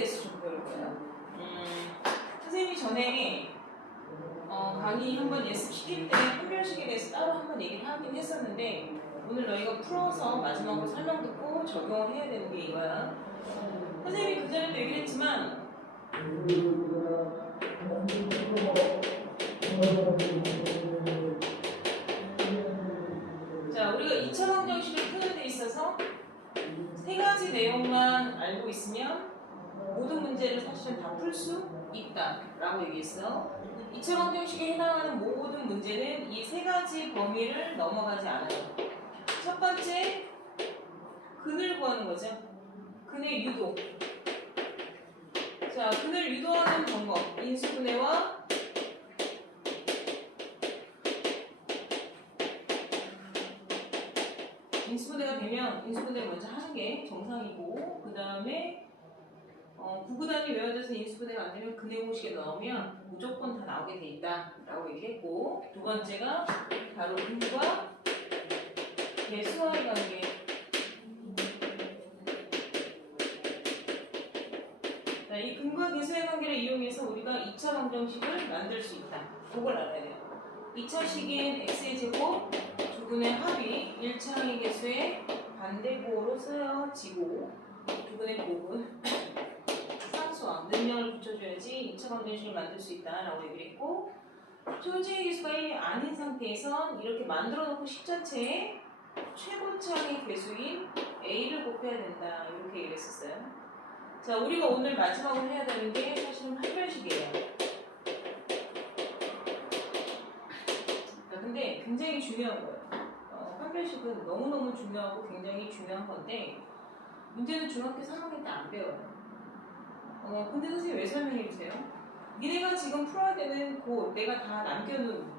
대해서 좀 배울 거예요. 선생님이 전에 강의 한번 예습시킬 때 판별식에 대해서 따로 한번 얘기를 하긴 했었는데 오늘 너희가 풀어서 마지막으로 설명 듣고 적용을 해야 되는 게 이거야. 선생님이 그전에도 얘기를 했지만 자, 우리가 2차 방정식을 푸는 데 있어서 세 가지 내용만 알고 있으면 모든 문제를 사실은 다 풀 수 있다 라고 얘기했어. 2차 방정식에 해당하는 모든 문제는 이 세 가지 범위를 넘어가지 않아요. 첫 번째, 근을 구하는 거죠. 근의 유도. 자, 근을 유도하는 방법. 인수분해와 인수분해가 되면 인수분해를 먼저 하는 게 정상이고, 그 다음에 구구단이 외워져서 인수분해가 안 되면 근의 공식에 넣으면 무조건 다 나오게 돼 있다 라고 얘기했고, 두 번째가 바로 근과 개수와의 관계. 자, 이 근과 개수의 관계를 이용해서 우리가 2차 방정식을 만들 수 있다. 그걸 알아야 돼요. 2차식인 x의 제곱 두근의 합이 1차항의 개수의 반대고로 쓰여지고 두근의 곱은 상수항, 능력을 붙여줘야지 2차 방정식을 만들 수 있다라고 얘기를 했고, 초진의 개수가 1이 아닌 상태에선 이렇게 만들어 놓고 식 자체에 최고차항의 개수인 a를 곱해야 된다 이렇게 얘기를 했었어요. 자, 우리가 오늘 마지막으로 해야 되는 게 사실은 판별식이에요. 자, 근데 굉장히 중요한 거예요. 판별식은 너무너무 중요하고 굉장히 중요한 건데 문제는 중학교 3학년 때 안 배워요. 근데 선생님 왜 설명해 주세요? 니네가 지금 풀어야 되는 내가 다 남겨놓은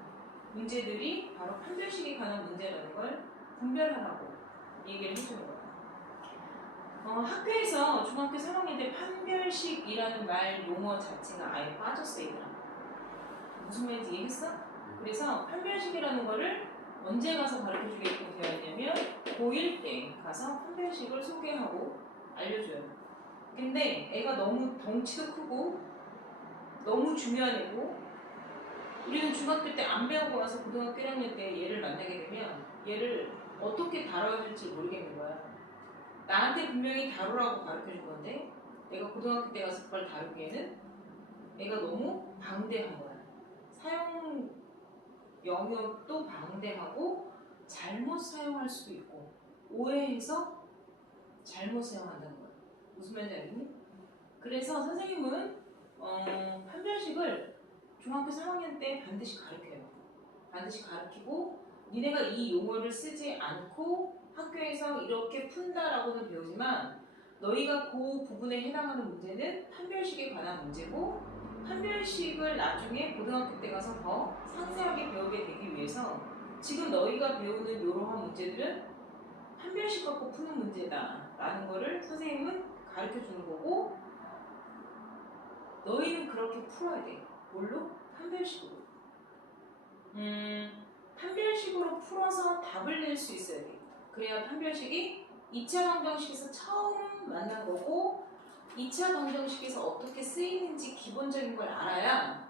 문제들이 바로 판별식에 관한 문제라는 걸 분별하라고 얘기를 해주는 거예요. 학교에서 중학교 3학년 때 판별식이라는 말 용어 자체가 아예 빠졌어요. 무슨 말인지 이해했어? 그래서 판별식이라는 거를 언제 가서 가르쳐주게끔 되어 있냐면 고1 때 가서 판별식을 소개하고 알려줘요. 근데 애가 너무 덩치도 크고 너무 중요한 애고, 우리는 중학교 때 안 배우고 와서 고등학교 1학년 때 얘를 만나게 되면 얘를 어떻게 다뤄야 될지 모르겠는 거야. 나한테 분명히 다루라고 가르쳐준 건데 내가 고등학교 때 가서 그걸 다루기에는 애가 너무 방대한 거야. 사용 영역도 방대하고 잘못 사용할 수도 있고 오해해서 잘못 사용한다는 거야. 무슨 말인지 알겠니? 그래서 선생님은 판별식을 중학교 3학년 때 반드시 가르쳐요. 반드시 가르치고 니네가 이 용어를 쓰지 않고 학교에서 이렇게 푼다라고는 배우지만 너희가 그 부분에 해당하는 문제는 판별식에 관한 문제고, 판별식을 나중에 고등학교 때 가서 더 상세하게 배우게 되기 위해서 지금 너희가 배우는 이러한 문제들은 판별식 갖고 푸는 문제다라는 거를 선생님은 가르쳐주는 거고, 너희는 그렇게 풀어야 돼. 뭘로? 판별식으로. 판별식으로 풀어서 답을 낼 수 있어야 돼. 그래야 판별식이 2차 방정식에서 처음 만난 거고 2차 방정식에서 어떻게 쓰이는지 기본적인 걸 알아야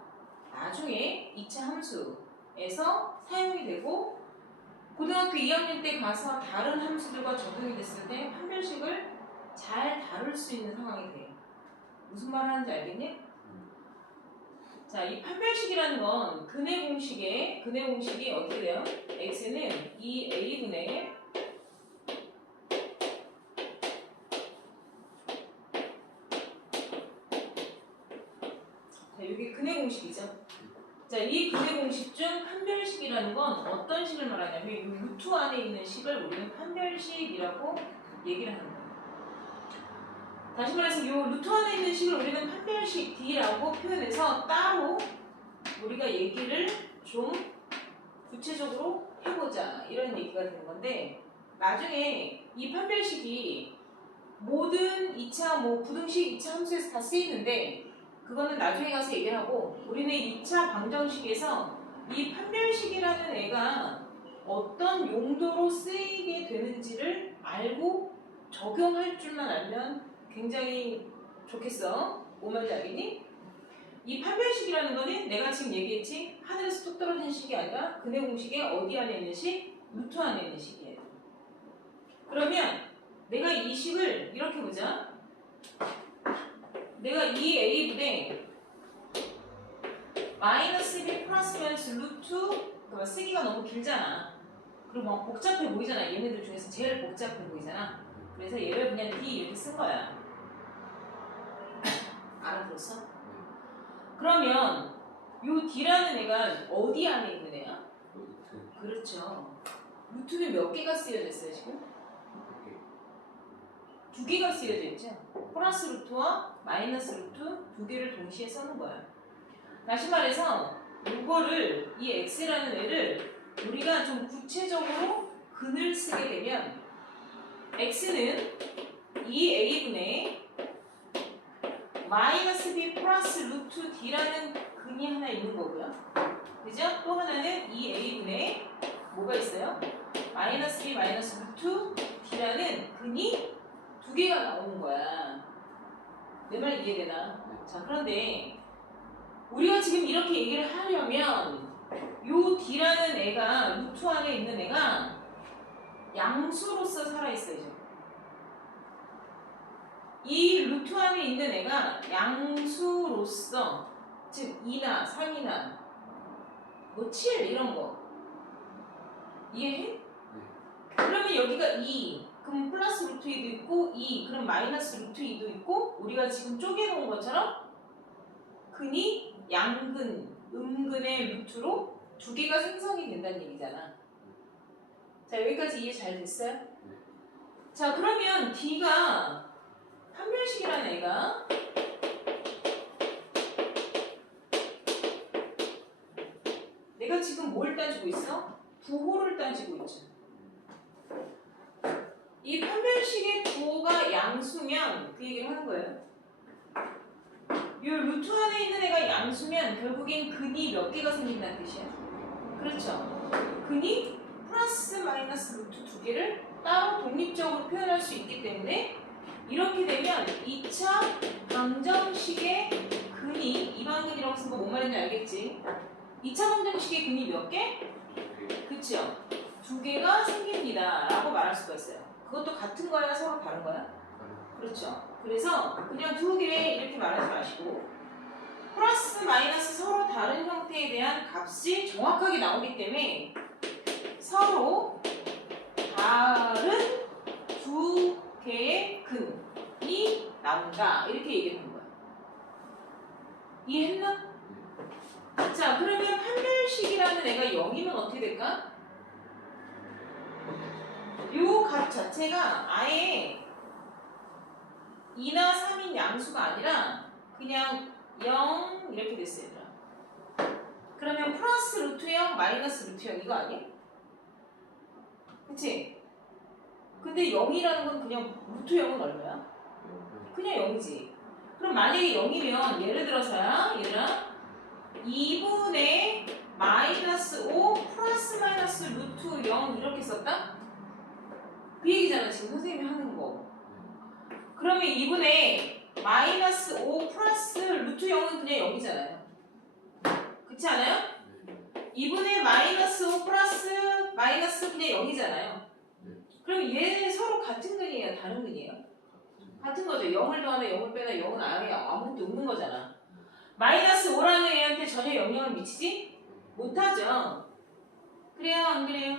나중에 2차 함수에서 사용이 되고 고등학교 2학년 때 가서 다른 함수들과 적용이 됐을 때 판별식을 잘 다룰 수 있는 상황이 돼. 무슨 말 하는지 알겠니? 자, 이 판별식이라는 건 근의 공식이 어떻게 돼요? x는 2a분의 자, 이게 근의 공식이죠. 자, 이 근의 공식 중 판별식이라는 건 어떤 식을 말하냐면 이 루트 안에 있는 식을 우리는 판별식이라고 얘기를 하는 거예요. 다시 말해서 이 루트 안에 있는 식을 우리는 판별식 D라고 표현해서 따로 우리가 얘기를 좀 구체적으로 해보자 이런 얘기가 되는 건데, 나중에 이 판별식이 모든 2차 부등식 2차 함수에서 다 쓰이는데 그거는 나중에 가서 얘기를 하고, 우리는 2차 방정식에서 이 판별식이라는 애가 어떤 용도로 쓰이게 되는지를 알고 적용할 줄만 알면 굉장히 좋겠어. 뭔 말인지 알겠니? 이 판별식이라는 거는 내가 지금 얘기했지? 하늘에서 뚝 떨어지는 식이 아니라 근해 공식의 어디 안에 있는 식? 루트 안에 있는 식이에요. 그러면 내가 이 식을 이렇게 보자. 내가 2a분의 마이너스 1 플러스면서 루트 그러니까 쓰기가 너무 길잖아. 그리고 막 복잡해 보이잖아. 얘네들 중에서 제일 복잡해 보이잖아. 그래서 얘를 그냥 D 이렇게 쓴 거야. 알아들었어? 그러면 요 D라는 애가 어디 안에 있는 애야? 그렇죠. 루트는 몇 개가 쓰여져 있어요 지금? 두 개가 쓰여져 있죠. 플러스 루트와 마이너스 루트 두 개를 동시에 써는 거야. 다시 말해서 이거를 이 x라는 애를 우리가 좀 구체적으로 근을 쓰게 되면 x는 2a분의 마이너스 b 플러스 루트 d라는 근이 하나 있는 거고요. 그죠? 또 하나는 2a분의 뭐가 있어요? 마이너스 b 마이너스 루트 d라는 근이 두 개가 나오는 거야. 내 말 이해되나? 자, 그런데 우리가 지금 이렇게 얘기를 하려면 요 D라는 애가 루트 안에 있는 애가 양수로서 살아있어야죠. 이 루트 안에 있는 애가 양수로서 즉 2나 3이나 뭐 7 이런 거 이해해? 그러면 여기가 2 그럼 플러스 루트 2도 있고 2 그럼 마이너스 루트 2도 있고 우리가 지금 쪼개놓은 것처럼 근이 양근, 음근의 루트로 두 개가 생성이 된다는 얘기잖아. 자, 여기까지 이해 잘 됐어요? 자, 그러면 D가 판별식이라는 애가 내가 지금 뭘 따지고 있어? 부호를 따지고 있죠. 이 판별식의 부호가 양수면 그 얘기를 하는 거예요. 이 루트 안에 있는 애가 양수면 결국엔 근이 몇 개가 생긴다는 뜻이야. 그렇죠. 근이 플러스 마이너스 루트 두 개를 따로 독립적으로 표현할 수 있기 때문에 이렇게 되면 2차 방정식의 근이 이방근이라고 쓴 거 뭔 말인지 알겠지? 2차 방정식의 근이 몇 개? 그쵸? 두 개가 생깁니다 라고 말할 수가 있어요. 그것도 같은 거야? 서로 다른 거야? 그렇죠. 그래서 그냥 두 개 이렇게 말하지 마시고 플러스 마이너스 서로 다른 형태에 대한 값이 정확하게 나오기 때문에 서로 다른 두 개의 근이 나온다 이렇게 얘기하는 거야. 이해했나? 자, 그러면 판별식이라는 애가 0이면 어떻게 될까? 요 값 자체가 아예 2나 3인 양수가 아니라 그냥 0 이렇게 됐어요. 얘들아. 그러면 플러스 루트 0 마이너스 루트 0 이거 아니야? 그치? 근데 0이라는 건 그냥 루트 0은 얼마야? 그냥 0이지. 그럼 만약에 0이면 예를 들어서야 얘들아 2분의 마이너스 5 플러스 마이너스 루트 0 이렇게 썼다? 그 얘기잖아 지금 선생님이 하는 거. 그러면 2분의 마이너스 5 플러스 루트 0은 그냥 0이잖아요. 그렇지 않아요? 2분의 마이너스 5 플러스 마이너스 그냥 0이잖아요. 그럼 얘는 서로 같은 근이에요? 다른 근이에요? 같은 거죠. 0을 더하나 0을 빼나 0은 아예 아무것도 없는 거잖아. 마이너스 5라는 애한테 전혀 영향을 미치지? 못하죠. 그래요? 안 그래요?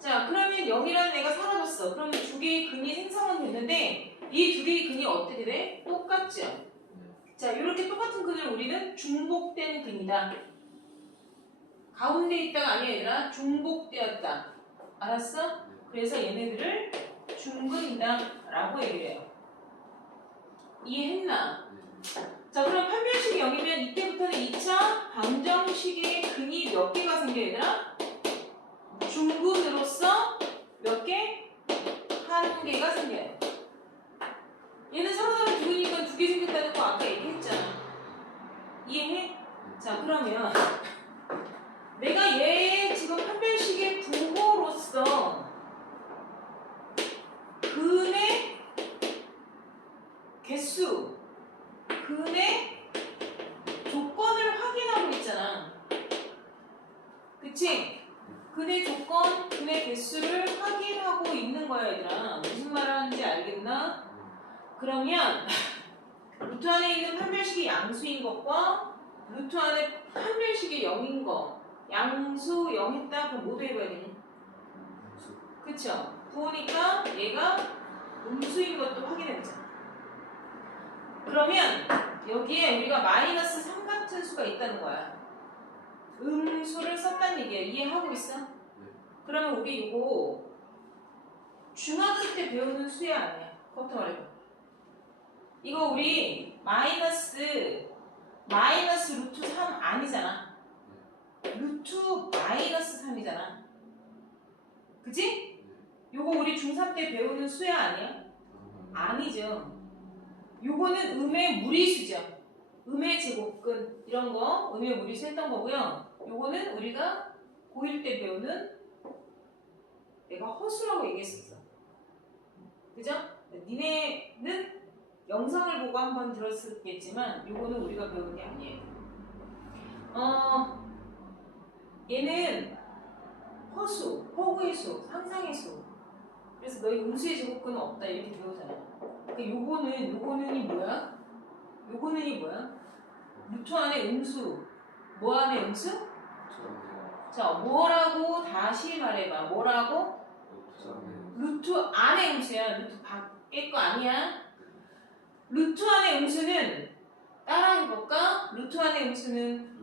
자, 그러면 0이라는 애가 사라졌어. 그러면 두 개의 근이 생성은 됐는데 이 두 개의 근이 어떻게 돼? 똑같죠? 자, 이렇게 똑같은 근을 우리는 중복된 근이다. 가운데 있다가 아니야 얘들아. 중복되었다. 알았어? 그래서 얘네들을 중근이다 라고 얘기를 해요. 이해했나? 자, 그럼 판별식이 0이면 이때부터는 2차 방정식의 근이 몇 개가 생겨 얘들아? 중근으로서 몇 개? 한 개가 생겨요. 얘는 서로 다른 두 개니까 두 개 생겼다는 거 아까 얘기했잖아. 이해해? 자, 그러면 내가 얘 지금 판별식의 부호로서 근의 개수 근의 조건을 확인하고 있잖아. 그치? 근의 조건, 근의 개수를 확인하고 있는 거야, 얘들아. 무슨 말 하는지 알겠나? 그러면 루트 안에 있는 판별식이 양수인 것과 루트 안에 판별식이 0인 거, 양수 0 했다? 그럼 뭐 해봐야 되니? 그쵸? 보니까 얘가 음수인 것도 확인해보자. 그러면 여기에 우리가 마이너스 3 같은 수가 있다는 거야. 음수를 썼다는 얘기야. 이해하고 있어? 그러면 우리 이거 중학교 때 배우는 수야 아니야? 그것부터 말해봐. 이거 우리 마이너스 루트 3 아니잖아. 루트 마이너스 3이잖아. 그치? 요거 우리 중3 때 배우는 수야 아니야? 아니죠. 요거는 음의 무리수죠. 음의 제곱근 이런 거 음의 무리수 했던 거고요. 요거는 우리가 고1 때 배우는 내가 허수라고 얘기했었어. 그죠? 니네는 영상을 보고 한번 들었겠지만 요거는 우리가 배우는 게 아니에요. 얘는 허수, 허구의 수, 상상의 수. 그래서 너희 음수의 제곱근은 없다 이렇게 배우잖아. 그러니까 요거는이 뭐야? 요거는이 뭐야? 루트 안에 음수, 뭐 안에 음수? 자, 뭐라고 다시 말해봐. 뭐라고? 루트 안에 음수야. 루트 밖에 거 아니야. 루트 안의 음수는 따라 해볼까? 루트 안의 음수는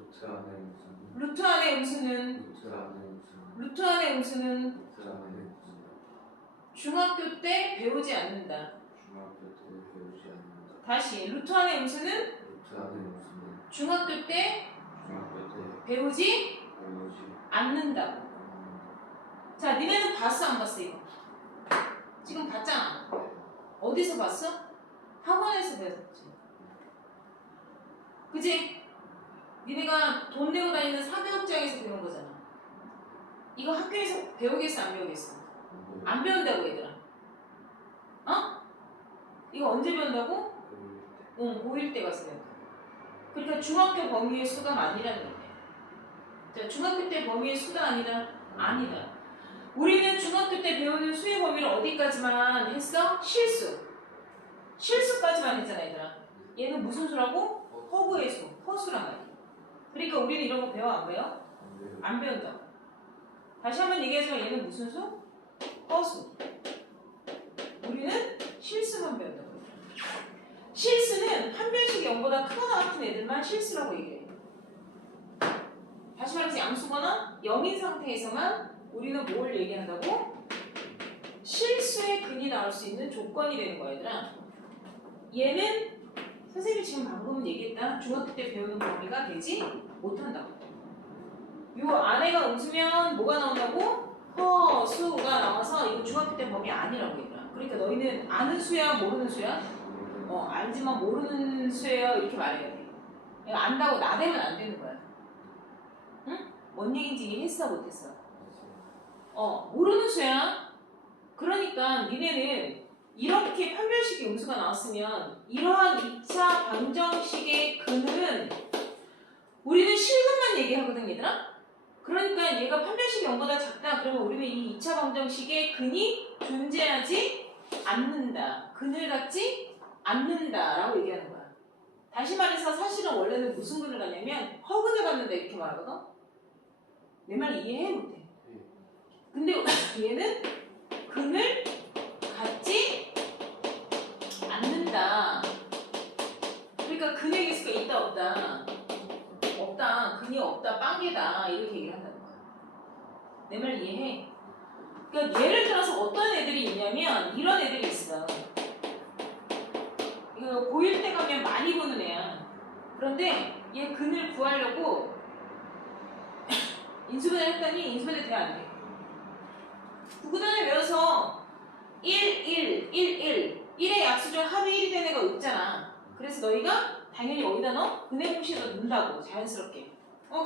중학교 때 배우지 않는다. 다시 루트 안의 음수는 중학교 때 배우지 않는다고. 자, 니네는 봤어 안 봤어 이거? 지금 봤잖아. 어디서 봤어? 학원에서 배웠지. 그치? 니네가 돈 내고 다니는 사교육장에서 배운 거잖아. 이거 학교에서 배우겠어 안 배우겠어? 안 배운다고 얘들아. 어? 이거 언제 배운다고? 고1 때 가서 배운다. 그러니까 중학교 범위의 수가 아니라는 얘기야. 자, 중학교 때 범위의 수가 아니다? 아니다. 우리는 중학교 때 배우는 수의 범위를 어디까지만 했어? 실수까지만 했잖아 얘들아. 얘는 무슨 수라고? 허구의 수, 허수란 말이야. 그러니까 우리는 이런 거 배워 안 배워? 안 배운다고. 다시 한번 얘기하지만 얘는 무슨 수? 허수. 우리는 실수만 배운다고. 실수는 판별식이 0보다 크거나 같은 애들만 실수라고 얘기해. 다시 말해서 양수거나 0인 상태에서만 우리는 뭘 얘기한다고? 실수의 근이 나올 수 있는 조건이 되는 거야 얘들아. 얘는 선생님이 지금 방금 얘기했다. 중학교 때 배우는 범위가 되지 못한다고. 요 안에가 음수면 뭐가 나온다고? 허수가 나와서 이거 중학교 때 범위 아니라고 얘들아. 그러니까 너희는 아는 수야 모르는 수야? 알지만 모르는 수예요 이렇게 말해야 돼. 안다고 나대면 안 되는 거야. 응? 뭔 얘기인지 이해했어 못했어? 모르는 수야. 그러니까 니네는 이렇게 판별식의 음수가 나왔으면 이러한 2차 방정식의 근은 우리는 실근만 얘기하거든 얘들아. 그러니까 얘가 판별식이 0보다 작다 그러면 우리는 이 2차 방정식의 근이 존재하지 않는다. 근을 갖지 않는다 라고 얘기하는 거야. 다시 말해서 사실은 원래는 무슨 근을 갖냐면 허근을 갖는다 이렇게 말하거든. 내 말 이해해 못해? 근데 얘는 근을 갖지 않는다. 그러니까 근의 개수가 있다 없다. 없다. 근이 없다. 빵개다. 이렇게 얘기를 한다는 거야. 내 말 이해해? 그러니까 예를 들어서 어떤 애들이 있냐면 이런 애들이 있어. 이거 고1 때 가면 많이 보는 애야. 그런데 얘 근을 구하려고 인수분해 했더니 인수분해 돼야 안 돼. 구구단을 외워서 1, 1의 약수 중 합이 1이 된 애가 없잖아. 그래서 너희가 당연히 어디다 넣어? 근의 공식에다 넣는다고 자연스럽게.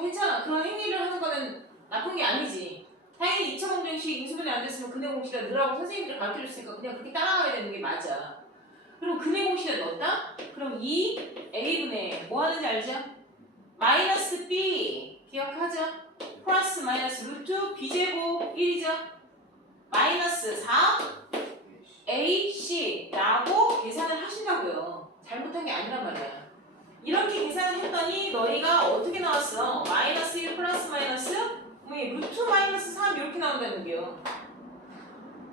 괜찮아. 그런 행위를 하는 거는 나쁜 게 아니지. 당연히 2차 방정식 인수분해 안 됐으면 근의 공식에다 넣으라고 선생님들이 가르쳐줬으니까 그냥 그렇게 따라가야 되는 게 맞아. 그럼 근의 공식에 넣었다? 그럼 이 A분의 뭐 하는지 알죠? 마이너스 B 기억하죠? 플러스 마이너스 루트 B제곱 1이죠? 마이너스 4 AC 라고 계산을 하신다고요. 잘못한 게 아니란 말이야. 이렇게 계산을 했더니 너희가 어떻게 나왔어? 마이너스 1 플러스 마이너스 루트 마이너스 3 이렇게 나온다는 게요.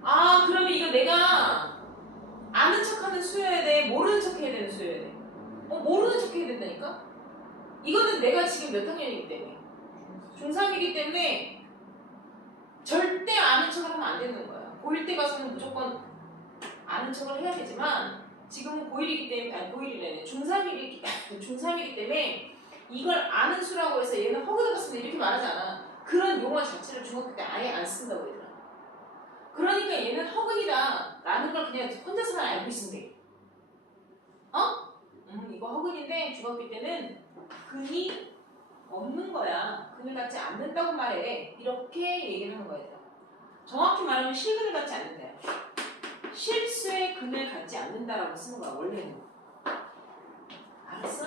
아 그러면 이거 내가 아는 척하는 수여야 돼? 모르는 척 해야 되는 수여야 돼? 모르는 척 해야 된다니까? 이거는 내가 지금 몇 학년이기 때문에 중3이기 때문에 절대 아는 척을 하면 안 되는 거야. 고1 때 가서는 무조건 아는 척을 해야 되지만 지금은 고1이기 때문에 아니 고1이라네 중3이기 때문에 이걸 아는 수라고 해서 얘는 허그덕었으면 이렇게 말하지 않아. 그런 용어 자체를 중학교 때 아예 안 쓴다고 얘들아. 그러니까 얘는 허근이다 라는 걸 그냥 혼자서만 알고 있으면 돼. 이거 허근인데 중학교 때는 근이 없는 거야. 근을 갖지 않는다고 말해. 이렇게 얘기를 하는 거야. 얘들아. 정확히 말하면 실근을 갖지 않는다. 실수의 근을 갖지 않는다라고 쓰는 거야 원래는. 알았어?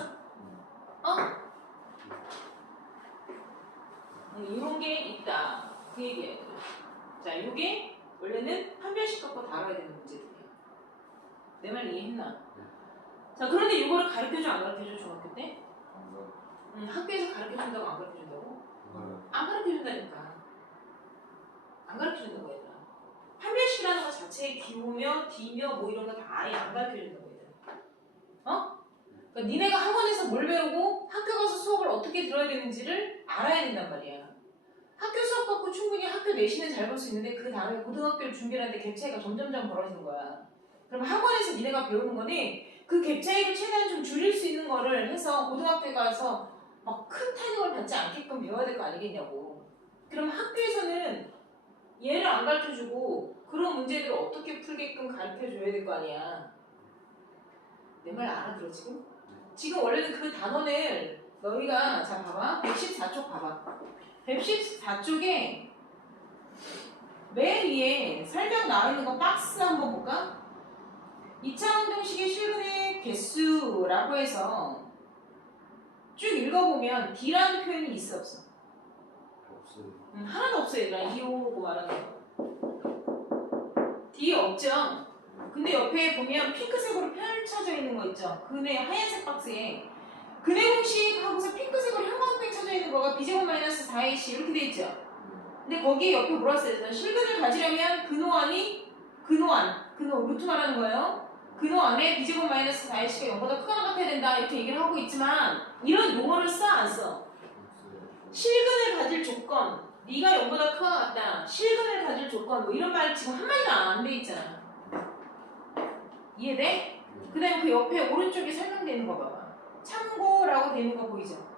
이런 게 있다. 그 얘기예요. 자, 이게 원래는 판별식 갖고 다뤄야 되는 문제들이야. 내 말 이해했나? 자, 그런데 이거를 가르쳐줘 안 가르쳐줘 중학교 때? 학교에서 가르쳐준다고 안 가르쳐준다고? 안 가르쳐준다니까. 안 가르쳐준다고 얘들아. 판별식이라는 것 자체에 기호며 D며 뭐 이런 거 다 아예 안 가르쳐준다고 얘들아. 그러니까 니네가 학원에서 뭘 배우고 학교 가서 수업을 어떻게 들어야 되는지를 알아야 된단 말이야. 학교 수업 받고 충분히 학교 내신은 잘 볼 수 있는데 그 다음에 고등학교를 준비하는데 갭 차이가 점점점 벌어지는 거야. 그럼 학원에서 니네가 배우는 거는 그 갭 차이를 최대한 좀 줄일 수 있는 거를 해서 고등학교에 가서 막 큰 타격을 받지 않게끔 배워야 될 거 아니겠냐고. 그럼 학교에서는 얘를 안 가르쳐주고 그런 문제들을 어떻게 풀게끔 가르쳐줘야 될 거 아니야. 내 말 알아들어 지금? 지금 원래는 그 단원을 너희가 자 봐봐 114쪽 봐봐 114쪽에 맨 위에 설명 나와 있는 거 박스 한번 볼까? 2차 운동식의 실근의 개수라고 해서 쭉 읽어보면 D라는 표현이 있어 없어? 없어요. 하나도 없어 얘들아. 2, 5고 말하는 거 D 없죠? 근데 옆에 보면 핑크색으로 펼쳐져 있는 거 있죠? 근의 하얀색 박스에 근의 공식 하고서 핑크색으로 형광펜 쳐져 있는 거가 B제곱 마이너스 4AC 이렇게 돼 있죠? 근데 거기에 옆에 뭐라 써있어요? 실근을 가지려면 근호 루트 말하는 거예요. 근호 안에 B제곱 마이너스 4AC가 0보다 크거나 같아야 된다 이렇게 얘기를 하고 있지만 이런 용어를 써 안 써? 실근을 가질 조건 네가 0보다 크거나 같다 실근을 가질 조건 뭐 이런 말 지금 한마디도 안 돼 있잖아. 이해돼? 그 다음에 그 옆에 오른쪽에 설명되어 있는 거 봐봐. 참고라고 되어 있는 거 보이죠?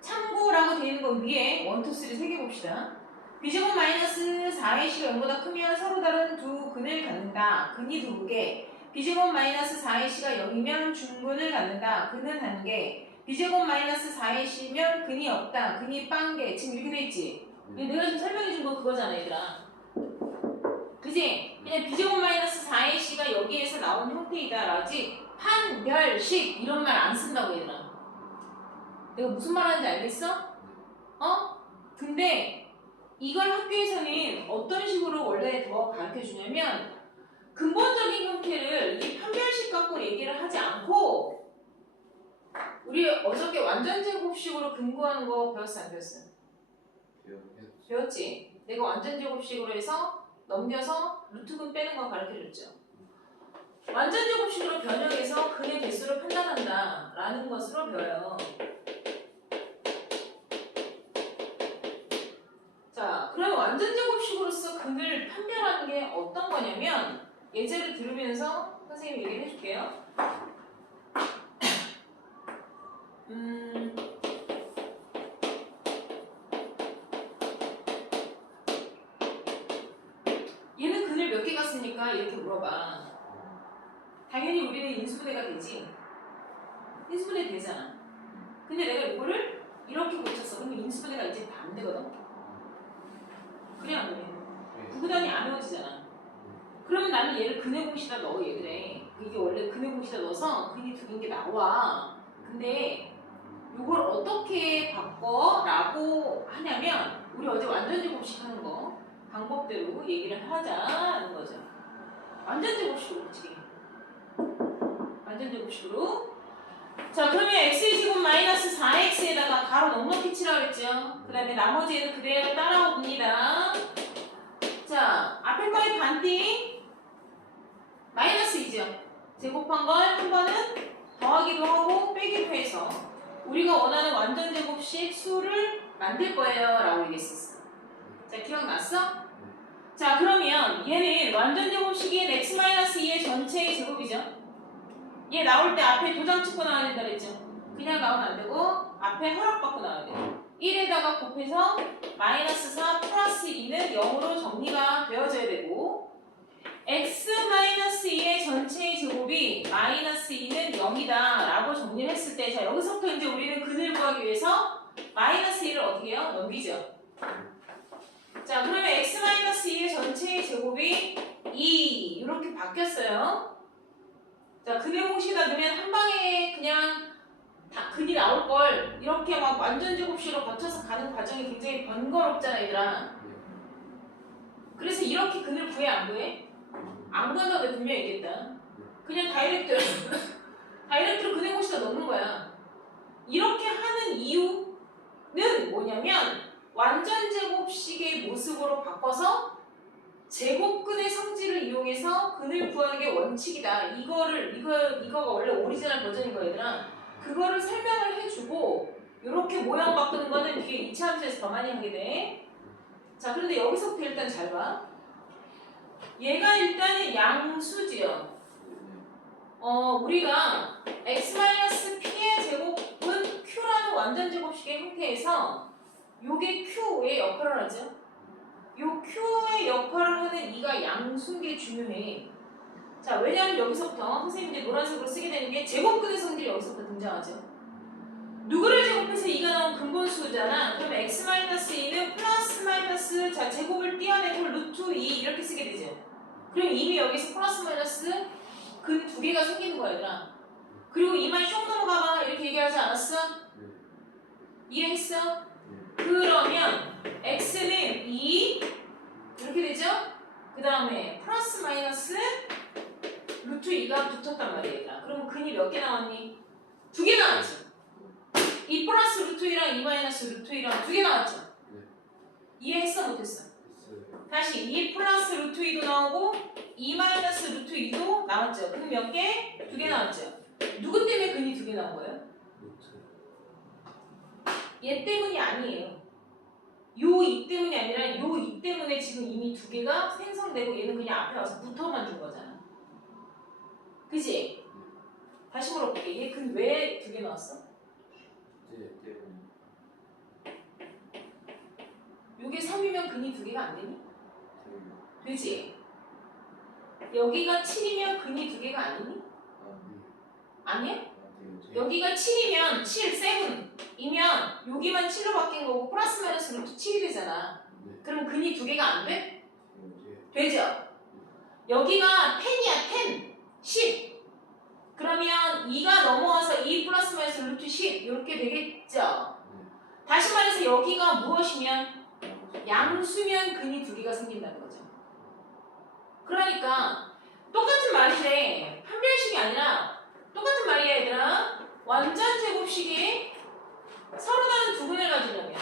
참고라고 되어 있는 거 위에 1, 2, 3 3개 봅시다. B제곱 마이너스 4AC가 0보다 크면 서로 다른 두 근을 갖는다. 근이 2개. B제곱 마이너스 4AC가 0이면 중근을 갖는다. 근은 1개. B제곱 마이너스 4AC면 근이 없다. 근이 0개. 지금 이렇게 돼 있지? 내가 지금 설명해 준 거 그거잖아 얘들아. 그지? 그냥 B제곱 마이너스 4AC가 여기에서 나온 형태이다 라지 판별식 이런 말 안 쓴다고 얘들아. 내가 무슨 말 하는지 알겠어? 근데 이걸 학교에서는 어떤 식으로 원래 더 가르쳐 주냐면 근본적인 형태를 이 판별식 갖고 얘기를 하지 않고 우리 어저께 완전제곱식으로 근거하는 거 배웠어 안 배웠어? 배웠지? 내가 완전제곱식으로 해서 넘겨서 루트근 빼는 거 가르쳐줬죠. 완전제곱식으로 변형해서 근의 개수를 판단한다 라는 것으로 배워요. 자, 그럼 완전제곱식으로서 근을 판별하는 게 어떤 거냐면 예제를 들으면서 선생님이 얘기를 해줄게요. 얘는 근을 몇 개 갔으니까 이렇게 물어봐. 당연히 우리는 인수분해가 되지. 인수분해 되잖아. 근데 내가 이거를 이렇게 고쳤어. 그러면 인수분해가 이제 다 안 되거든. 그래 안 그래? 구구단이 안 외워지잖아. 그러면 나는 얘를 근의 공식에다 넣어 얘기를 해. 이게 원래 근의 공식에다 넣어서 근이 두 개인 게 나와. 근데 이걸 어떻게 바꿔라고 하냐면 우리 어제 완전제곱식 하는 거 방법대로 얘기를 하자는 거죠. 완전제곱식으로 그치? 완전제곱식으로. 자, 그러면 x제곱 마이너스 4x에다가 가로 넉넉히 치라고 했죠. 그 다음에 나머지 애는 그대로 따라옵니다. 자, 앞에 거의 반띵 마이너스 2죠. 제곱한 걸 한 번은 더하기도 하고 빼기도 해서 우리가 원하는 완전제곱식 수를 만들 거예요 라고 얘기했었어. 자, 기억났어? 자, 그러면 얘는 완전제곱식인 x-2의 전체의 제곱이죠. 얘 나올 때 앞에 도장 찍고 나와야 된다 그랬죠. 그냥 나오면 안 되고 앞에 허락받고 나와야 돼요. 1에다가 곱해서 마이너스 4 플러스 2는 0으로 정리가 되어져야 되고 x-2의 전체의 제곱이 마이너스 2는 0이다 라고 정리를 했을 때 자, 여기서부터 이제 우리는 근을 구하기 위해서 마이너스 2를 어떻게 해요? 넘기죠. 자, 그러면 x-2의 전체의 제곱이 2 이렇게 바뀌었어요. 자, 근의 공식에다 넣으면 한 방에 그냥 다 근이 나올 걸 이렇게 막 완전 제곱식으로 거쳐서 가는 과정이 굉장히 번거롭잖아 얘들아. 그래서 이렇게 근을 구해 안 구해? 안 구한다고 내가 분명히 얘기했다. 그냥 다이렉트로 근의 공식에다 넣는 거야. 이렇게 하는 이유는 뭐냐면 완전 제곱식의 모습으로 바꿔서 제곱근의 성질을 이용해서 근을 구하는 게 원칙이다. 이거가 원래 오리지널 버전인 거야 얘들아. 그거를 설명을 해주고 이렇게 모양 바꾸는 거는 뒤에 2차 함수에서 더 많이 하게 돼. 자, 그런데 여기서부터 일단 잘 봐. 얘가 일단은 양수지요. 우리가 x-p의 제곱은 q라는 완전 제곱식의 형태에서 요게 q의 역할을 하죠. 요 q의 역할을 하는 이가 양수인 게 중요해. 자, 왜냐하면 여기서부터 선생님이 이제 노란색으로 쓰게 되는 게 제곱근의 성질이 여기서부터 등장하죠. 누구를 제곱해서 2가 나온 근본수잖아. 그럼 x-2는 플러스 마이너스 자 제곱을 띄어내고 루트 2 이렇게 쓰게 되죠. 그럼 이미 여기서 플러스 마이너스 근 두 개가 생기는 거야 얘들아. 그리고 이만 쇽 넘어가봐 이렇게 얘기하지 않았어? 이해했어? 그러면 x는 2 이렇게 되죠? 그 다음에 플러스 마이너스 루트 2가 붙었단 말이야. 그러면 근이 몇 개 나왔니? 2개 나왔지. 2 플러스 루트 2랑 2 마이너스 루트 2랑 2개 나왔죠? 네. 이해했어? 못했어? 있어요. 다시 2 플러스 루트 2도 나오고 2 마이너스 루트 2도 나왔죠? 근 몇 개? 2개 나왔죠? 누구 때문에 근이 2개 나온 거예요? 루트. 얘 때문이 아니에요. 요 2 때문이 아니라 요 2 때문에 지금 이미 2개가 생성되고 얘는 그냥 앞에 와서 붙어만 준 거잖아. 그지? 다시 물어볼게. 얘 근 왜 2개 나왔어? 이제 때문에. 요게 3이면 근이 2개가 안 되니? 때문에. 그지? 여기가 7이면 근이 2개가 아니니? 아니야? 여기가 7이면 7, 7이면 여기만 7로 바뀐 거고 플러스 마이너스 루트 7이 되잖아. 네. 그럼 근이 2개가 안 돼? 네. 되죠? 여기가 10이야 10 10 그러면 2가 넘어와서 2 플러스 마이너스 루트 10 이렇게 되겠죠? 다시 말해서 여기가 무엇이면 양수면 근이 2개가 생긴다는 거죠. 그러니까 똑같은 말인데 판별식이 아니라 똑같은 말이야 얘들아. 완전 제곱식이 서로 다른 두 근을 가지려면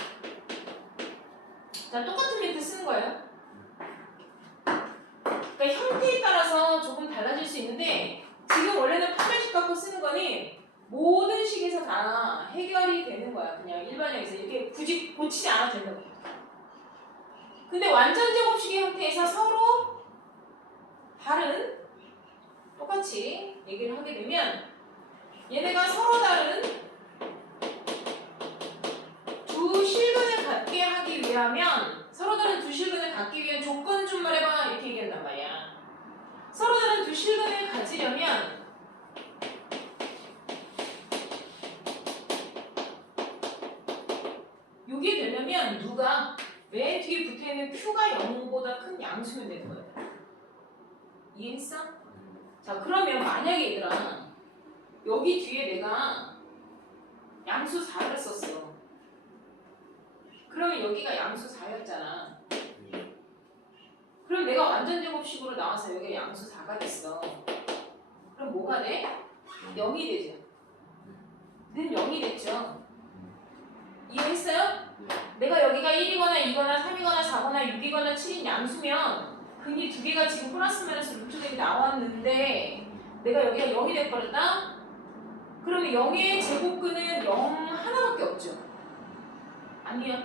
자 똑같은 멘트 쓰는 거예요. 그러니까 형태에 따라서 조금 달라질 수 있는데 지금 원래는 판별식 갖고 쓰는 거니 모든 식에서 다 해결이 되는 거야. 그냥 일반형에서 이렇게 굳이 고치지 않아도 된다고. 근데 완전 제곱식의 형태에서 서로 다른 똑같이 얘기를 하게 되면 얘네가 서로 다른 두 실근을 갖게 하기 위하면 서로 다른 두 실근을 갖기 위한 조건 좀 말해봐 이렇게 얘기한단 말이야. 서로 다른 두 실근을 가지려면 요게 되려면 누가 맨 뒤에 붙어있는 Q가 0보다 큰 양수면 되는 거야. 이해했어? 자, 그러면 만약에 얘들아 여기 뒤에 내가 양수 4를 썼어. 그러면 여기가 양수 4였잖아. 그럼 내가 완전 제곱식으로 나와서 여기가 양수 4가 됐어. 그럼 뭐가 돼? 0이 되죠. 는 0이 됐죠. 이해했어요? 내가 여기가 1이거나 2거나 3이거나 4거나 6이거나 7인 양수면 근이 두 개가 지금 플러스 마이너스 루트 ገብ이 나왔는데 내가 여기가 0이 돼버렸다? 그러면 0의 제곱근은 0 하나밖에 없죠. 아니요.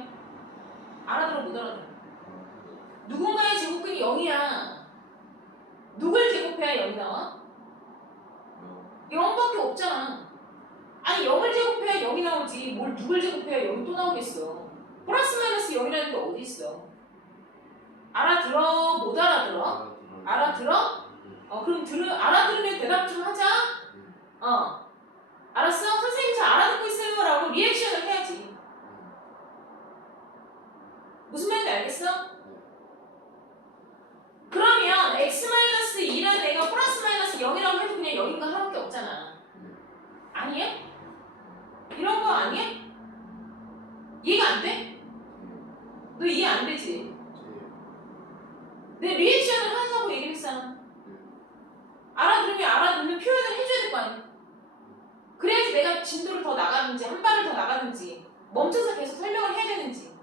알아들어 못 알아들어? 누군가의 제곱근이 0이야. 누굴 제곱해야 0이 나와? 0밖에 없잖아. 아니 0을 제곱해야 0이 나오지 뭘 누굴 제곱해야 0이 또 나오겠어. 플러스 마이너스 0이라는 게 어디 있어? 알아들어? 못 알아들어? 알아들어? 그럼 알아들으면 대답 좀 하자. 알았어? 선생님 잘 알아듣고 있어요 라고 리액션을 해야지. 무슨 말인지 알겠어? 그러면 x-2라는 애가 플러스 마이너스 0이라고 해도 그냥 0인가 하나밖에 없잖아. 아니야? 이런 거 아니야? 이해가 안 돼? 너 이해 안 되지? 내 리액션을 하자고 얘기를 했잖아. 알아들으면 알아듣는 표현을 해줘야 될 거 아니야? 그래야지 내가 진도를 더 나가는지 한 발을 더 나가는지 멈춰서 계속 설명을 해야 되는지.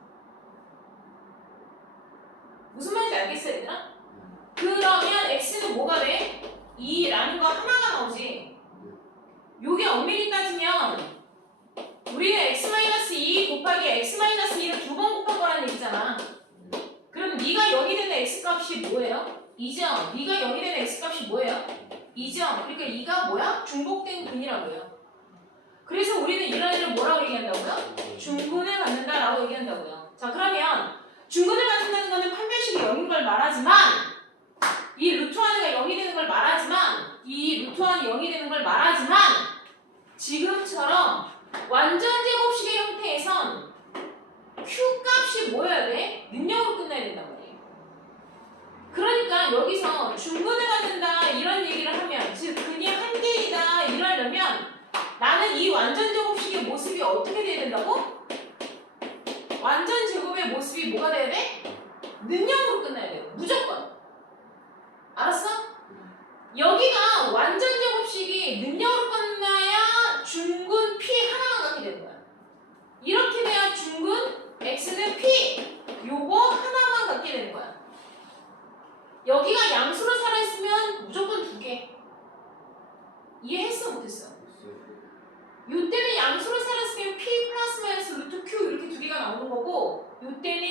무슨 말인지 알겠어 얘들아? 그러면 x는 뭐가 돼? 2라는 거 하나가 나오지. 요게 엄밀히 따지면 우리는 x-2 곱하기 x-2를 두 번 곱한 거라는 얘기잖아. 그럼 네가 0이 되는 x값이 뭐예요? 2죠. 네가 0이 되는 x값이 뭐예요? 2죠. 그러니까 2가 뭐야? 중복된 근이라고요. 그래서 우리는 이런 애를 뭐라고 얘기한다고요? 중근을 갖는다라고 얘기한다고요. 자, 그러면 중근을 갖는다는 거는 판별식이 0인 걸 말하지만 이 루트 하나가 0이 되는 걸 말하지만 이 루트 하나 0이 되는 걸 말하지만 지금처럼 완전 제곱식의 형태에선 Q 값이 뭐여야 돼? 능력으로 끝나야 된단 말이에요. 그러니까 여기서 중근을 갖는다 이런 얘기를 하면 즉 근이 한 개이다 이러려면 나는 이 완전 제곱식의 모습이 어떻게 돼야 된다고? 완전 제곱의 모습이 뭐가 돼야 돼? 능력으로 끝나야 돼요. 무조건. 알았어? 여기가 완전 제곱식이 능력으로 끝나야 중근 P 하나만 갖게 되는 거야. 이렇게 돼야 중근 X는 P 요거 하나만 갖게 되는 거야. 여기가 양수로 살아있으면 무조건 두 개. 이해했어 못했어? 요때는 양수로 살았으면 P 플러스 마이너스 루트 Q 이렇게 두 개가 나오는 거고 요때는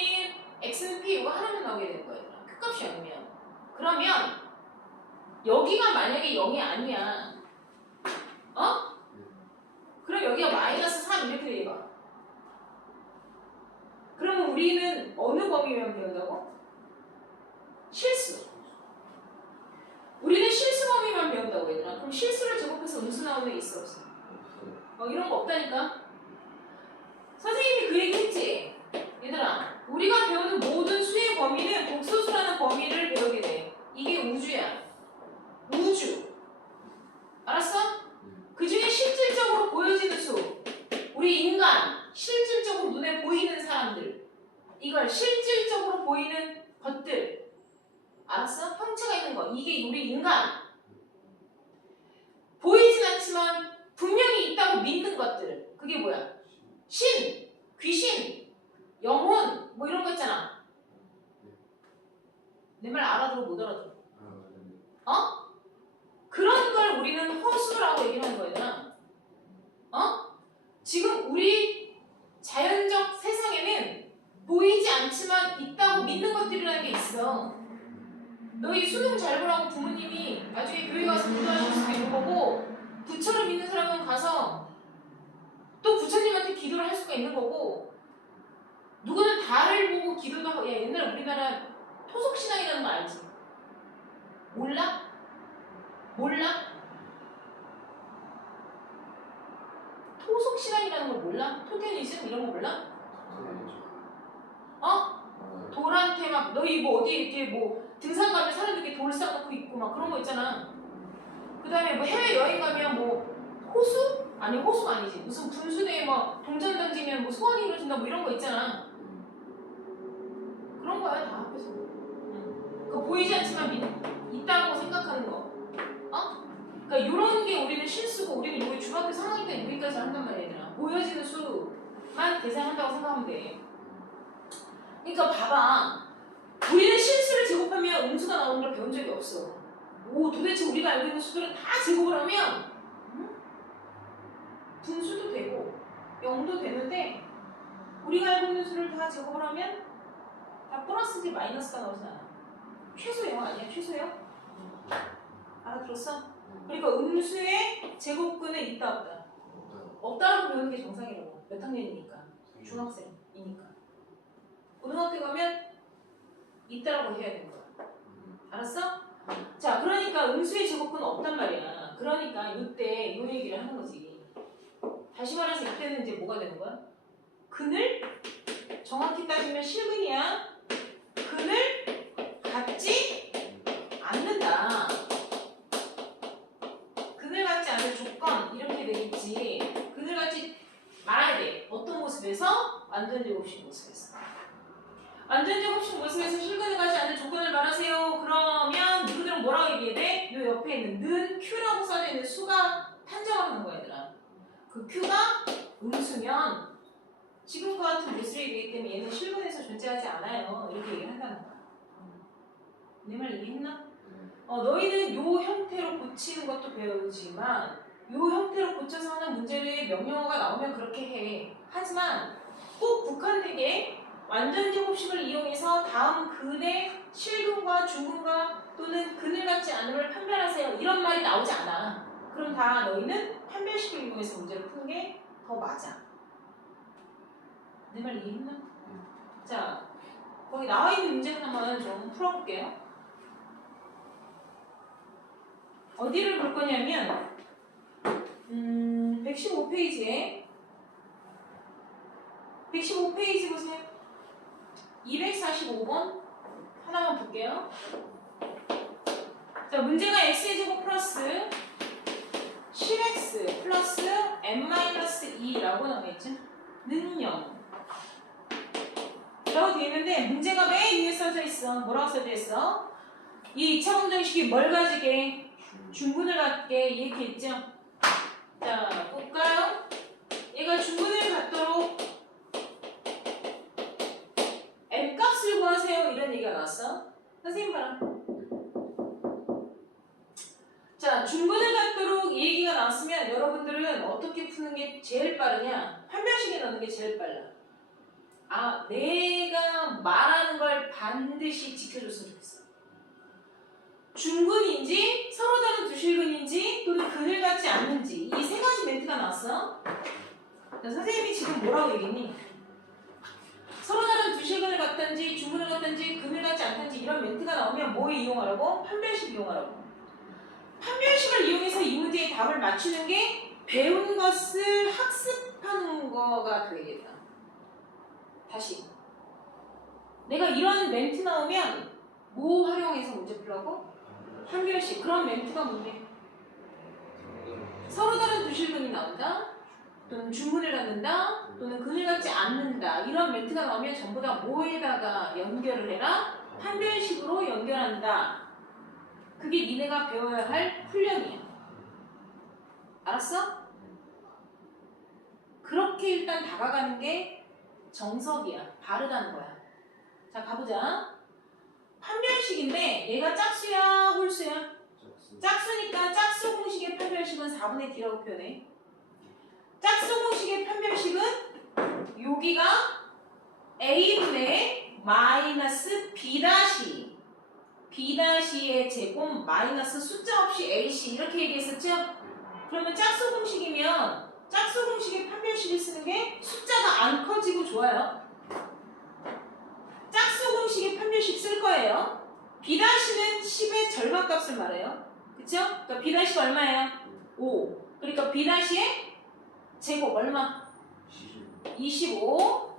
X는 P 이거 하나만 나오게 되는 거예요. Q 값이 아니면. 그러면 여기가 만약에 0이 아니야. 그럼 여기가 마이너스 3 이렇게 돼봐. 그러면 우리는 어느 범위면 배운다고? 실수. 우리는 실수 범위만 배운다고 얘들아. 그럼 실수를 제곱해서 음수 나오는 게 있어 없어? 이런 거 없다니까? 선생님이 그 얘기 했지? 얘들아 우리가 배우는 모든 수의 범위는 독소수라는 범위를 배우게 돼. 이게 우주야. 우주. 알았어? 그 중에 실질적으로 보여지는 수. 우리 인간. 실질적으로 눈에 보이는 사람들. 이걸 실질적으로 보이는 것들. 알았어? 형체가 있는 거. 이게 우리 인간. 보이진 않지만 분명히 있다고 믿는 것들. 그게 뭐야? 신, 귀신, 영혼 뭐 이런 거 있잖아. 내 말 알아들어 못 알아들어? 그런 걸 우리는 허수라고 얘기하는 거야. 지금 우리 자연적 세상에는 보이지 않지만 있다고 믿는 것들이라는 게 있어. 너희 수능 잘 보라고 부모님이 나중에 교회 가서 기도하실 수도 있는 거고 부처를 믿는 사람은 가서 또 부처님한테 기도를 할 수가 있는 거고 누구는 달을 보고 기도도 하고. 야 옛날 우리나라 토속신앙이라는 거 알지? 몰라? 몰라? 토속신앙이라는 걸 몰라? 토테니즘 이런 거 몰라? 돌한테 막 너희 뭐 어디 이렇게 뭐 등산 가면 사람들 이렇게 돌 쌓아놓고 있고 막 그런 거 있잖아. 그 다음에 뭐 해외 여행 가면 뭐 호수? 아니 호수가 아니지. 무슨 분수대에 뭐 동전 던지면 뭐 소원이 이루어진다 뭐 이런 거 있잖아. 그런 거야 다 앞에서. 그거 보이지 않지만 있다고 생각하는 거. 어? 그러니까 이런 게 우리는 실수고 우리는 여기 중학교 3학년 때 여기까지 한단 말이야 얘들아. 보여지는 수만 계산한다고 생각하면 돼. 그러니까 봐봐. 우리는 실수를 제곱하면 음수가 나오는 걸 배운 적이 없어. 오, 도대체 우리가 알고 있는 수들은 다 제곱을 하면 분수도 되고 0도 되는데 우리가 알고 있는 수를 다 제곱을 하면 다 플러스지 마이너스가 나오진 않아. 최소 0 아니야? 최소 0? 알아들었어? 그러니까 음수의 제곱근은 있다 없다? 없다라고 배우는 게 정상이라고. 몇 학년이니까? 중학생이니까. 고등학교 가면 있다라고 해야 되는 거야. 알았어? 자, 그러니까 음수의 제곱근은 없단 말이야. 그러니까 이때 이 얘기를 하는 거지. 다시 말해서 이때는 이제 뭐가 되는 거야? 근을 정확히 따지면 실근이야. 근을 갖지 않는다. 근을 갖지 않을 조건 이렇게 되겠지. 근을 갖지 말아야 돼. 어떤 모습에서? 완전 제곱식 모습에서. 완전 제곱식 모습에서 실근을 갖지 않는 조건을 말하세요. 그러면 누구들은 뭐라고 얘기해야 돼? 요 옆에 있는 는 Q라고 써져 있는 수가 판정을 하는 거야 얘들아. 그 Q가 음수면 지금과 같은 모습이 되기 때문에 얘는 실근에서 존재하지 않아요. 이렇게 얘기를 한다는 거야. 내 말 이해했나? 너희는 요 형태로 고치는 것도 배우지만 요 형태로 고쳐서 하는 문제를 명령어가 나오면 그렇게 해. 하지만 꼭 국한되게 완전 제곱식을 이용해서 다음 근의 실근과 중근과 또는 근을 갖지 않음을 판별하세요. 이런 말이 나오지 않아. 그럼 다 너희는 판별식을 이용해서 문제를 푸는 게 더 맞아. 내 말 이해했나? 자, 거기 나와 있는 문제 하나만 좀 풀어볼게요. 어디를 볼 거냐면 115페이지에 115페이지 보세요. 245번 하나만 볼게요. 자, 문제가 x제곱 플러스 10x 플러스 n-2라고 나와있죠? 는 0 라고 되어 있는데 문제가 맨 위에 써져 있어. 뭐라고 써져 있어? 이 2차 방정식이 뭘 가지게? 중근을 갖게 얘기했죠? 자, 볼까요? 얘가 중근을 갖도록 n값을 구하세요. 이런 얘기가 나왔어. 선생님 봐라. 자, 중근을 갖도록 이 얘기가 나왔으면 여러분들은 어떻게 푸는 게 제일 빠르냐? 판별식에 넣는 게 제일 빨라. 아, 내가 말하는 걸 반드시 지켜줬으면 좋겠어. 중근인지 서로 다른 두 실근인지 또는 근을 갖지 않는지 이 세 가지 멘트가 나왔어. 자, 선생님이 지금 뭐라고 얘기했니? 서로 다른 두 실근을 갖든지 중근을 갖든지 근을 갖지 않든지 이런 멘트가 나오면 뭐 이용하라고? 판별식 이용하라고. 판별식을 이용해서 이 문제의 답을 맞추는 게 배운 것을 학습하는 거가 되겠다. 다시. 내가 이런 멘트 나오면 뭐 활용해서 문제 풀라고? 판별식. 그런 멘트가 뭔데? 서로 다른 두 실근이 나온다? 또는 중근을 갖는다? 또는 근을 갖지 않는다. 이런 멘트가 나오면 전부 다 뭐에다가 연결을 해라? 판별식으로 연결한다. 그게 니네가 배워야 할 훈련이야. 알았어? 그렇게 일단 다가가는 게 정석이야. 바르다는 거야. 자, 가보자. 판별식인데 얘가 짝수야, 홀수야? 짝수니까 짝수 공식의 판별식은 4분의 D라고 표현해. 짝수 공식의 판별식은 여기가 A분의 마이너스 B' B''의 제곱 마이너스 숫자 없이 AC 이렇게 얘기했었죠? 그러면 짝수 공식이면 짝수 공식의 판별식을 쓰는 게 숫자가 안 커지고 좋아요. 짝수 공식의 판별식 쓸 거예요. B''는 10의 절반값을 말해요. 그쵸? 그러니까 B''가 얼마예요? 5. 그러니까 B''의 제곱 얼마? 25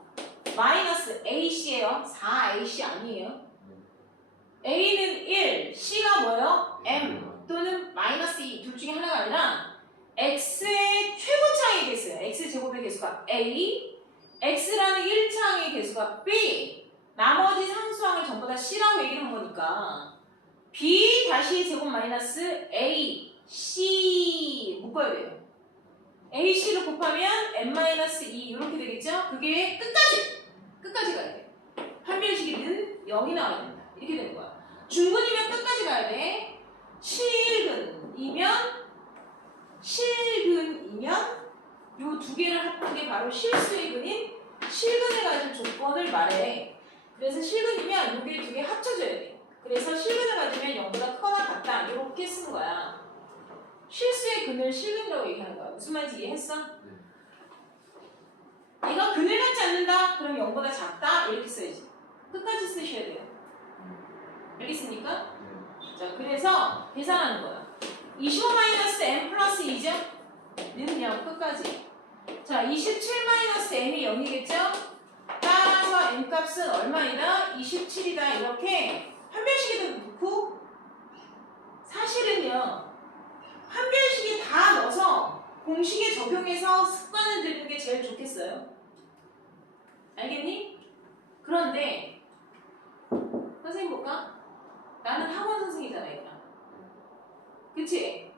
마이너스 AC예요. 4AC 아니에요. A는 1, C가 뭐예요? M. 또는 마이너스 2 둘 중에 하나가 아니라 x의 최고차의 개수예요. x 제곱의 개수가 a, x라는 1차항의 개수가 b, 나머지 상수항을 전부 다 c라고 얘기를 한 거니까 b 다시 제곱 마이너스 a, c 묶어야 돼요. a, c를 곱하면 n-2 이렇게 되겠죠? 그게 끝까지 가야 돼. 판별식이 0이 나와야 된다. 이렇게 되는 거야. 중근이면 끝까지 가야 돼. 실근이면 요 두 개를 합한 게 바로 실수의 근인 실근에 가질 조건을 말해. 그래서 실근이면 요게 두 개 합쳐져야 돼. 그래서 실근을 가지면 0보다 크거나 같다. 이렇게 쓰는 거야. 실수의 근을 실근이라고 얘기하는 거야. 무슨 말인지 이해했어? 얘가 근을 갖지 않는다? 그럼 0보다 작다? 이렇게 써야지. 끝까지 쓰셔야 돼요. 알겠습니까? 자, 그래서 계산하는 거야. 25-n 플러스 2죠? 는요, 끝까지. 자, 27-n이 0이겠죠? 따라서 n 값은 얼마이다? 27이다. 이렇게 판별식에도 넣고, 사실은요, 판별식에 다 넣어서 공식에 적용해서 습관을 들이는 게 제일 좋겠어요. 알겠니? 그런데, 선생님 볼까? 나는 학원 선생이잖아, 얘들아. 그치?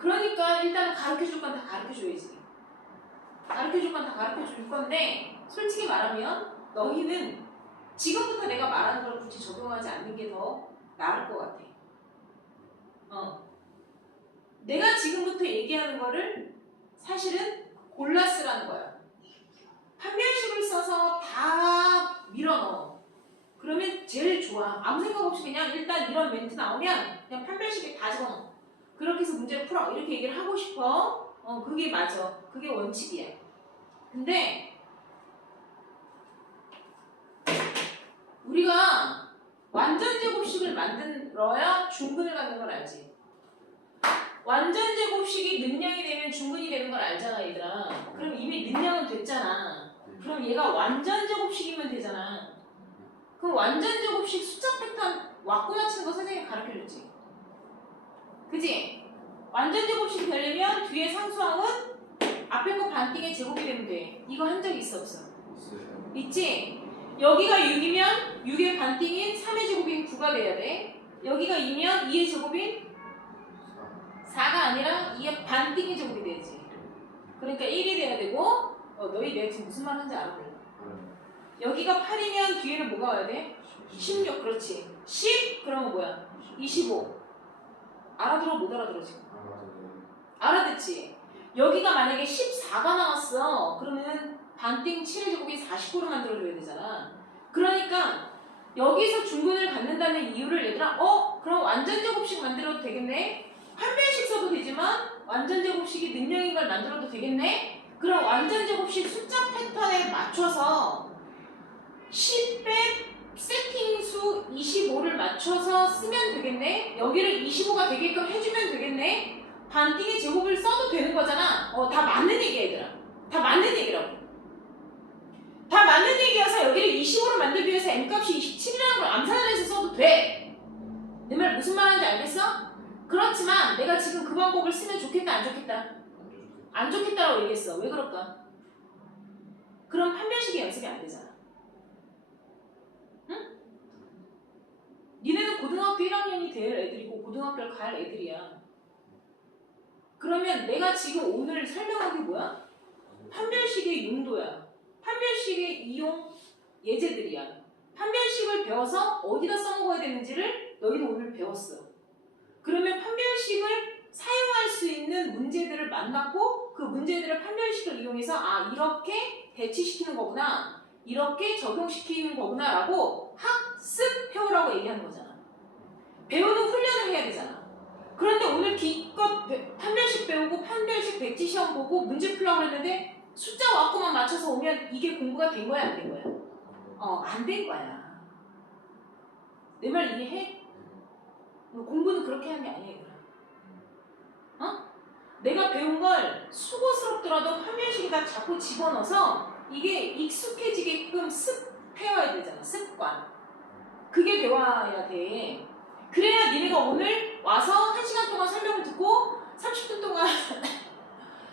그러니까 일단 가르쳐줄 건 다 가르쳐줘야지. 가르쳐줄 건 다 가르쳐줄 건데 솔직히 말하면 너희는 지금부터 내가 말하는 걸 굳이 적용하지 않는 게 더 나을 것 같아. 내가 지금부터 얘기하는 거를 사실은 골라 쓰라는 거야. 판별식을 써서 다 밀어넣어. 그러면 제일 좋아. 아무 생각 없이 그냥 일단 이런 멘트 나오면 그냥 판별식에 다 집어넣어. 그렇게 해서 문제를 풀어. 이렇게 얘기를 하고 싶어. 그게 맞아. 그게 원칙이야. 근데 우리가 완전 제곱식을 만들어야 중근을 갖는 걸 알지. 완전 제곱식이 능량이 되면 중근이 되는 걸 알잖아, 얘들아. 그럼 이미 능량은 됐잖아. 그럼 얘가 완전 제곱식이면 되잖아. 그럼 완전 제곱식 숫자 패턴 왁구나 치는 거 선생님이 가르쳐줬지. 그지? 완전 제곱식이 되려면 뒤에 상수항은 앞에 거 반띵의 제곱이 되면 돼. 이거 한 적 있어 없어? 있어요. 있지? 여기가 6이면 6의 반띵인 3의 제곱인 9가 돼야 돼. 여기가 2면 2의 제곱인 4가 아니라 2의 반띵의 제곱이 돼야지. 그러니까 1이 돼야 되고 너희 내가 지금 무슨 말 하는지 알아? 여기가 8이면 뒤에는 뭐가 와야 돼? 16, 그렇지. 10? 그러면 뭐야? 25. 알아들어 못 알아들어 지금? 알아듣지? 여기가 만약에 14가 나왔어. 그러면 반띵 7의 제곱이 49로 만들어줘야 되잖아. 그러니까 여기서 중근을 갖는다는 이유를 얘들아 그럼 완전 제곱식 만들어도 되겠네? 판별식 써도 되지만 완전 제곱식이 능력인 걸 만들어도 되겠네? 그럼 완전 제곱식 숫자 패턴에 맞춰서 10배 세팅수 25를 맞춰서 쓰면 되겠네? 여기를 25가 되게끔 해주면 되겠네? 반띵의 제곱을 써도 되는 거잖아. 다 맞는 얘기야, 얘들아. 다 맞는 얘기라고. 다 맞는 얘기여서 여기를 25로 만들기 위해서 n값이 27이라는 걸 암산을 해서 써도 돼. 내 말 무슨 말 하는지 알겠어? 그렇지만 내가 지금 그 방법을 쓰면 좋겠다, 안 좋겠다? 안 좋겠다라고 얘기했어. 왜 그럴까? 그럼 판별식이 연습이 안 되잖아. 응? 니네는 고등학교 1학년이 될 애들이고 고등학교를 갈 애들이야. 그러면 내가 지금 오늘 설명한 게 뭐야? 판별식의 용도야. 판별식의 이용 예제들이야. 판별식을 배워서 어디다 써먹어야 되는지를 너희도 오늘 배웠어. 그러면 판별식을 사용할 수 있는 문제들을 만났고 그 문제들을 판별식을 이용해서 이렇게 대치시키는 거구나, 이렇게 적용시키는 거구나 라고 학습해오라고 얘기하는 거잖아. 배우는 훈련을 해야 되잖아. 그런데 오늘 기껏 판별식 배우고 판별식 백지 시험 보고 문제 풀라고 했는데 숫자 왁구만 맞춰서 오면 이게 공부가 된 거야, 안 된 거야? 안 된 거야. 내 말 이해해? 공부는 그렇게 하는 게 아니야. 내가 배운 걸 수고스럽더라도 판별식에다 자꾸 집어넣어서 이게 익숙해지게끔 습해야 되잖아. 습관. 그게 배워야 돼. 그래야 니네가 오늘 와서 1시간 동안 설명을 듣고 30분 동안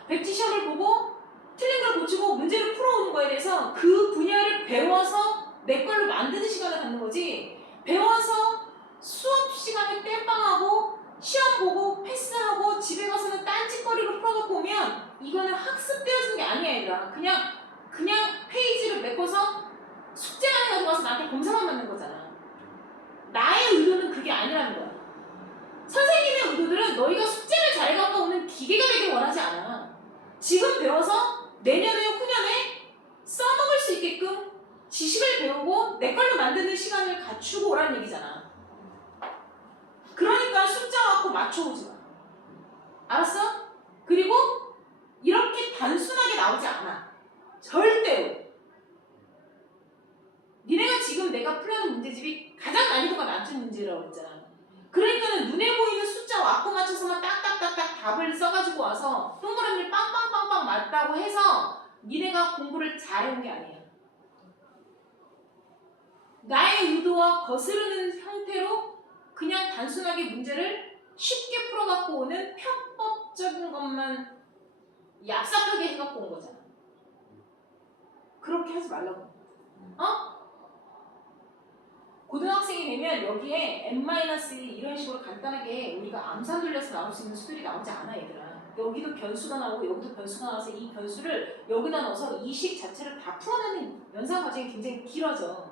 백지 시험을 보고 틀린 걸 고치고 문제를 풀어오는 거에 대해서 그 분야를 배워서 내 걸로 만드는 시간을 갖는 거지. 배워서 수업 시간에 땜빵하고 시험 보고 패스하고 집에 가서는 딴짓거리로 풀어갖고 오면 이거는 학습 되어지는 게 아니야 얘들아. 그냥 페이지를 메꿔서 숙제만 해가지고 와서 나한테 검사만 받는 거잖아. 나의 의도는 그게 아니라는 거야. 선생님의 의도들은 너희가 숙제를 잘 갖고 오는 기계가 되길 원하지 않아. 지금 배워서 내년에 후년에 써먹을 수 있게끔 지식을 배우고 내 걸로 만드는 시간을 갖추고 오라는 얘기잖아. 그러니까 숫자 갖고 맞춰오지 마. 알았어? 그리고 이렇게 단순하게 나오지 않아. 절대로. 니네가 지금 내가 풀려는 문제집이 가장 난이도가 낮은 문제라고 했잖아. 그러니까는 눈에 보이는 숫자 왔고 맞춰서만 딱딱딱딱 답을 써가지고 와서 동그라미를 빵빵빵빵 맞다고 해서 니네가 공부를 잘해온 게 아니야. 나의 의도와 거스르는 형태로 그냥 단순하게 문제를 쉽게 풀어갖고 오는 편법적인 것만 얍삭하게 해갖고 온 거잖아. 그렇게 하지 말라고. 어? 고등학생이 되면 여기에 n-1 이런 식으로 간단하게 우리가 암산 돌려서 나올 수 있는 수들이 나오지 않아 얘들아. 여기도 변수가 나오고 여기도 변수가 나와서 이 변수를 여기다 넣어서 이 식 자체를 다 풀어내는 연산 과정이 굉장히 길어져.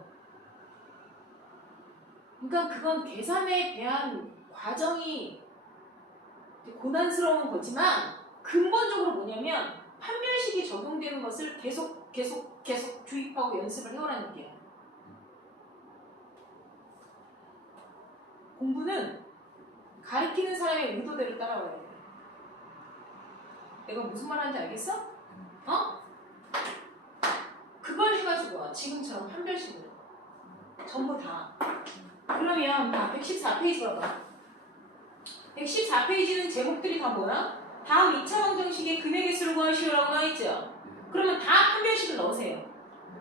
그러니까 그건 계산에 대한 과정이 고난스러운 거지만 근본적으로 뭐냐면 판별식이 적용되는 것을 계속 주입하고 연습을 해오라는 얘기야. 공부는 가르치는 사람의 의도대로 따라와야 돼. 내가 무슨 말 하는지 알겠어? 어? 그걸 해가지고 와. 지금처럼 판별식으로. 전부 다. 그러면 114페이지 봐봐. 114페이지는 제목들이 다 뭐야? 다음 2차 방정식의 금액의 수를 구하시오라고 나와있죠? 그러면 다 판별식을 넣으세요.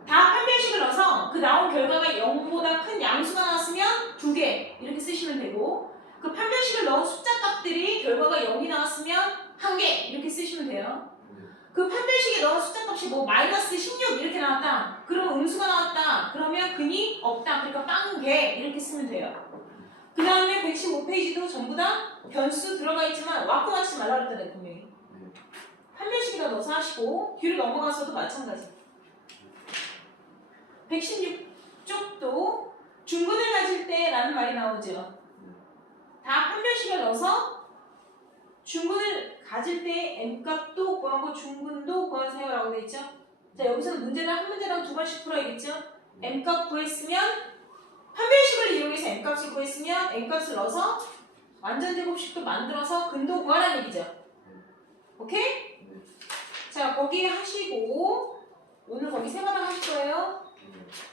다 판별식을 넣어서 그 나온 결과가 0보다 큰 양수가 나왔으면 2개 이렇게 쓰시면 되고 그 판별식을 넣은 숫자 값들이 결과가 0이 나왔으면 1개 이렇게 쓰시면 돼요. 그 판별식에 넣은 숫자 값이 뭐 마이너스 16 이렇게 나왔다. 그러면 음수가 나왔다. 그러면 근이 없다. 그러니까 빵개 이렇게 쓰면 돼요. 그 다음에 115페이지도 전부 다 변수 들어가 있지만 왔고 맞지 말라 그랬잖아요 분명히. 판별식에다 넣어서 하시고 뒤로 넘어가서도 마찬가지. 116쪽도 중근을 가질 때 라는 말이 나오죠. 다 판별식을 넣어서 중근을 가질 때 M값도 구하고 중근도 구하세요 라고 되어 있죠. 자 여기서는 문제를 한 문제당 2번씩 풀어야겠죠. M값 구했으면 판별식을 이용해서 M값을 구했으면 M값을 넣어서 완전제곱식도 만들어서 근도 구하라는 얘기죠. 오케이? 자 거기 하시고 오늘 거기 세 가닥 하실 거예요.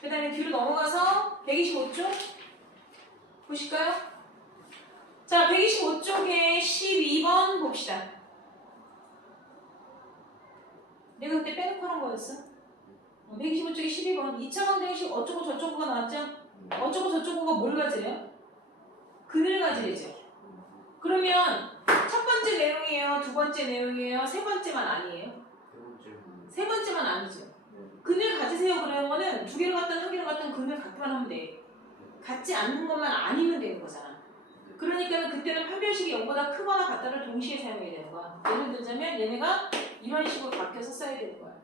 그 다음에 뒤로 넘어가서 125쪽 보실까요? 자 125쪽에 12번 봅시다. 내가 그때 빼놓고 한 거였어. 125쪽에 12번 2차 방정식 어쩌고 저쩌고가 나왔죠? 어쩌고 저쩌고가 뭘 가지래요? 근을 가지래죠. 그러면 첫 번째 내용이에요? 두 번째 내용이에요? 세 번째만 아니에요? 세 번째만 아니죠. 근을 가지세요 그러는 거는 두 개를 갖든 한 개를 갖든 근을 갖기만 하면 돼. 갖지 않는 것만 아니면 되는 거잖아. 그러니까 그때는 판별식이 0보다 크거나 같다를 동시에 사용해야 되는 거야. 예를 들자면 얘네가 이런 식으로 바뀌어서 써야 되는 거야.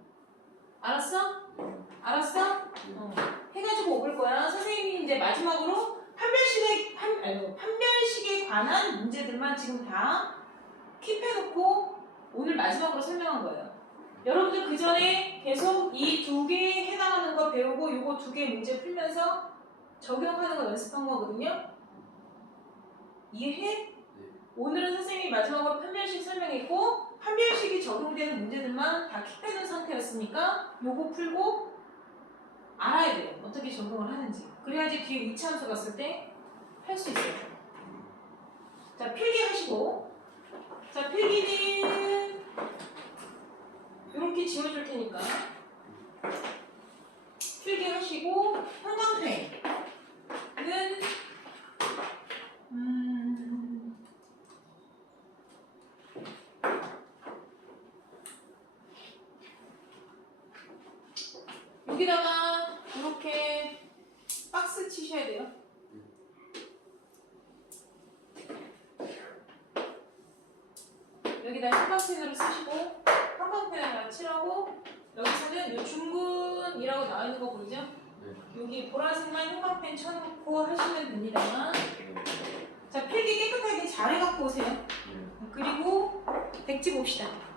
알았어? 알았어? 해가지고 올 거야. 선생님이 이제 마지막으로 판별식에 관한 문제들만 지금 다 킵해놓고 오늘 마지막으로 설명한 거예요. 여러분들 그 전에 계속 이 2개에 해당하는 거 배우고 요거 2개 문제 풀면서 적용하는 거 연습한 거거든요. 이해해? 네. 오늘은 선생님이 마지막으로 판별식 설명했고 판별식이 적용되는 문제들만 다 킵해둔 상태였으니까 요거 풀고 알아야 돼요. 어떻게 적용을 하는지. 그래야지 뒤에 2차 함수 갔을 때 할 수 있어요. 자 필기 하시고 자 필기는 이렇게 지워줄 테니까 필기 하시고 형광펜은 여기다가 이렇게 박스 치셔야 돼요. 여기다 형광펜으로 쓰시고 형광펜을 칠하고 여기서는 요 중근이라고 나와 있는 거 보이죠? 여기 보라색만 형광펜 쳐놓고 하시면 됩니다. 자, 필기 깨끗하게 잘 해갖고 오세요. 그리고 백지 봅시다.